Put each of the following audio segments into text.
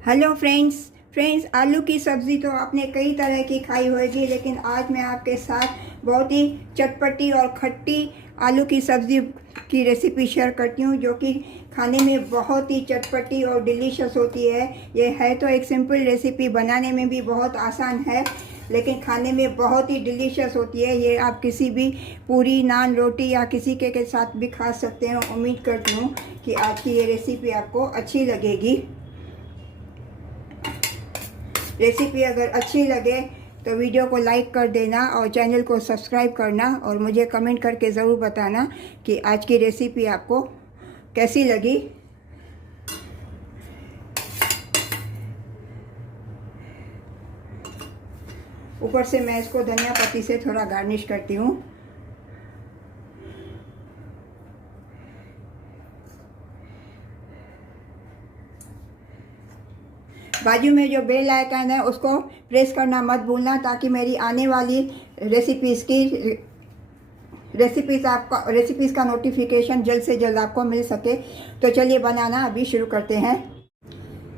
Hello friends आलू की सब्ज़ी तो आपने कई तरह की खाई होगी, लेकिन आज मैं आपके साथ बहुत ही चटपटी और खट्टी आलू की सब्ज़ी की रेसिपी शेयर करती हूँ, जो कि खाने में बहुत ही चटपटी और डिलीशियस होती है। ये है तो एक सिंपल रेसिपी, बनाने में भी बहुत आसान है, लेकिन खाने में बहुत ही डिलीशियस होती है। ये आप किसी भी पूरी, नान, रोटी या किसी के साथ भी खा सकते हैं। उम्मीद करती हूँ कि आज की ये रेसिपी आपको अच्छी लगेगी। रेसिपी अगर अच्छी लगे तो वीडियो को लाइक कर देना और चैनल को सब्सक्राइब करना, और मुझे कमेंट करके ज़रूर बताना कि आज की रेसिपी आपको कैसी लगी। ऊपर से मैं इसको धनिया पत्ती से थोड़ा गार्निश करती हूँ। बाजू में जो बेल आइकन है उसको प्रेस करना मत भूलना, ताकि मेरी आने वाली रेसिपीज़ का नोटिफिकेशन जल्द से जल्द आपको मिल सके। तो चलिए बनाना अभी शुरू करते हैं।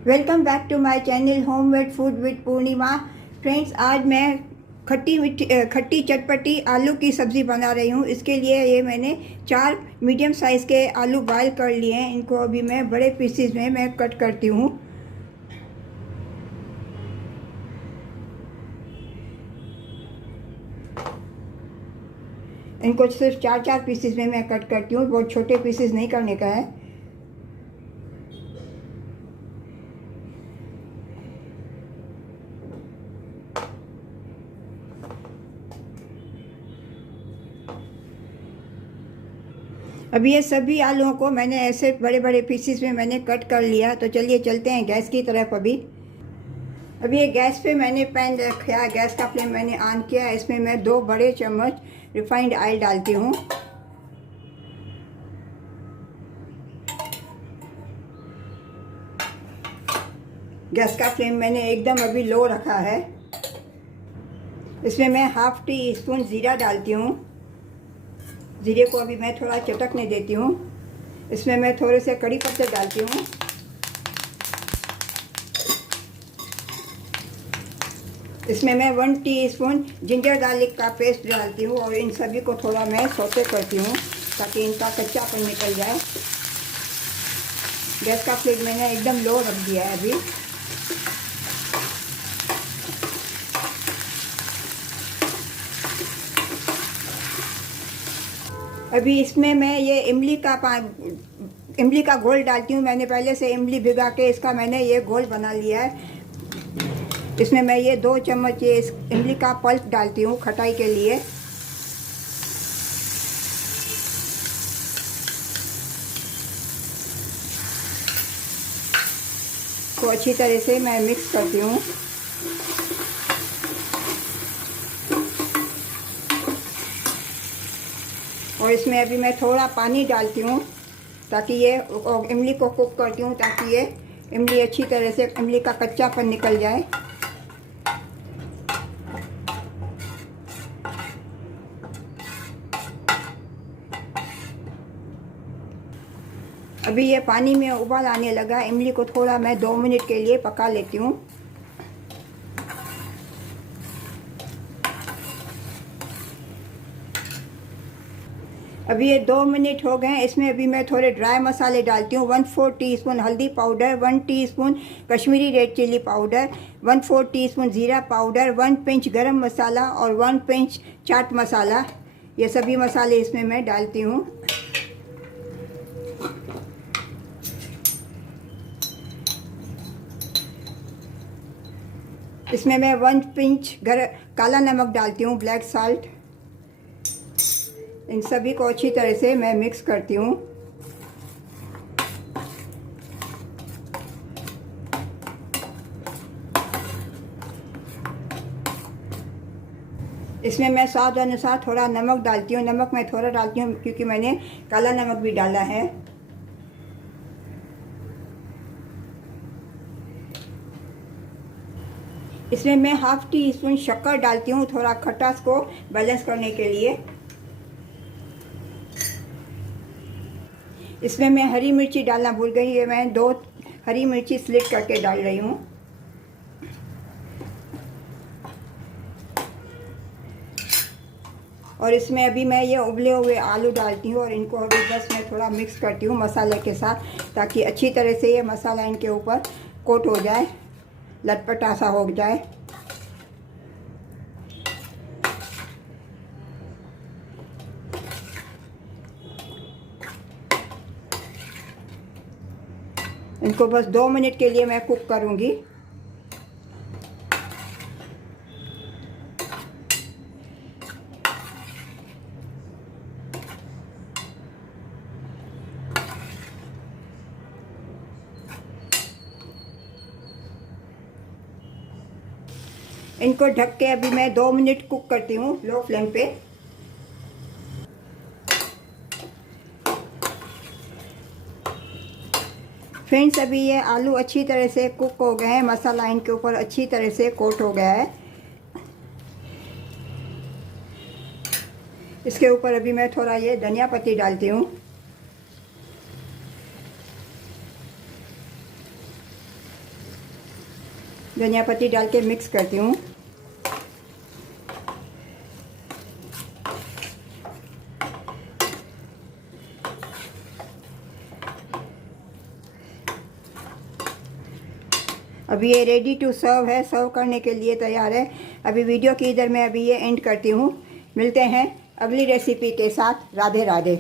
Welcome back to my channel homemade food with Purnima. Friends, आज मैं खट्टी चटपटी आलू की सब्ज़ी बना रही हूँ। इसके लिए ये मैंने 4 मीडियम साइज़ के आलू बॉयल कर लिए हैं। इनको अभी मैं बड़े पीसेस में मैं कट करती हूँ। इनको सिर्फ 4 पीसेस में मैं कट करती हूँ, बहुत छोटे पीसेस नहीं करने का है। अभी ये सभी आलूओं को मैंने ऐसे बड़े बड़े पीसेस में मैंने कट कर लिया। तो चलिए चलते हैं गैस की तरफ। अभी ये गैस पे मैंने पैन रखा, गैस का फ्लेम मैंने ऑन किया। इसमें मैं 2 बड़े चम्मच रिफाइंड ऑयल डालती हूँ। गैस का फ्लेम मैंने एकदम अभी लो रखा है। इसमें मैं हाफ टी स्पून ज़ीरा डालती हूँ। ज़ीरे को अभी मैं थोड़ा चटकने देती हूँ। इसमें मैं थोड़े से कड़ी पत्ते डालती हूँ। इसमें मैं 1 टीस्पून जिंजर गार्लिक का पेस्ट डालती हूँ, और इन सभी को थोड़ा मैं सौते करती हूँ ताकि इनका कच्चापन निकल जाए। गैस का फ्लेम मैंने एकदम लो रख दिया है अभी। अभी इसमें मैं ये इमली का घोल डालती हूँ। मैंने पहले से इमली भिगा के इसका मैंने ये घोल बना लिया है। इसमें मैं ये 2 चम्मच ये इमली का पल्प डालती हूँ खटाई के लिए। तो अच्छी तरह से मैं मिक्स करती हूँ। और इसमें अभी मैं थोड़ा पानी डालती हूँ, ताकि ये इमली को कुक करती हूँ, ताकि ये इमली अच्छी तरह से, इमली का कच्चापन निकल जाए। अभी ये पानी में उबाल आने लगा। इमली को थोड़ा मैं 2 मिनट के लिए पका लेती हूँ। अभी ये 2 मिनट हो गए। इसमें अभी मैं थोड़े ड्राई मसाले डालती हूँ। 1/4 टीस्पून हल्दी powder, 1 teaspoon Kashmiri red chili powder, 1/4 teaspoon ज़ीरा पाउडर, 1 पिंच गरम मसाला और 1 पिंच चाट मसाला। ये सभी मसाले इसमें मैं डालती हूँ। इसमें मैं 1 पिंच काला नमक डालती हूँ, ब्लैक साल्ट। इन सभी को अच्छी तरह से मैं मिक्स करती हूँ। इसमें मैं स्वाद अनुसार थोड़ा नमक डालती हूँ। नमक मैं थोड़ा डालती हूँ क्योंकि मैंने काला नमक भी डाला है। इसमें मैं हाफ टी स्पून शक्कर डालती हूँ, थोड़ा खटास को बैलेंस करने के लिए। इसमें मैं हरी मिर्ची डालना भूल गई। ये मैं 2 हरी मिर्ची स्लिट करके डाल रही हूँ। और इसमें अभी मैं ये उबले हुए आलू डालती हूँ और इनको अभी बस मैं थोड़ा मिक्स करती हूँ मसाले के साथ, ताकि अच्छी तरह से ये मसाला इनके ऊपर कोट हो जाए, लटपटा सा हो जाए। इनको बस 2 मिनट के लिए मैं कुक करूँगी। इनको ढक के अभी मैं 2 मिनट कुक करती हूँ लो फ्लेम पे। फ्रेंड्स, अभी ये आलू अच्छी तरह से कुक हो गए हैं, मसाला इनके ऊपर अच्छी तरह से कोट हो गया है। इसके ऊपर अभी मैं थोड़ा ये धनिया पत्ती डालती हूँ। धनिया पत्ती डाल के मिक्स करती हूँ। अभी ये रेडी टू सर्व है, सर्व करने के लिए तैयार है। अभी वीडियो की इधर मैं अभी ये एंड करती हूँ। मिलते हैं अगली रेसिपी के साथ। राधे राधे।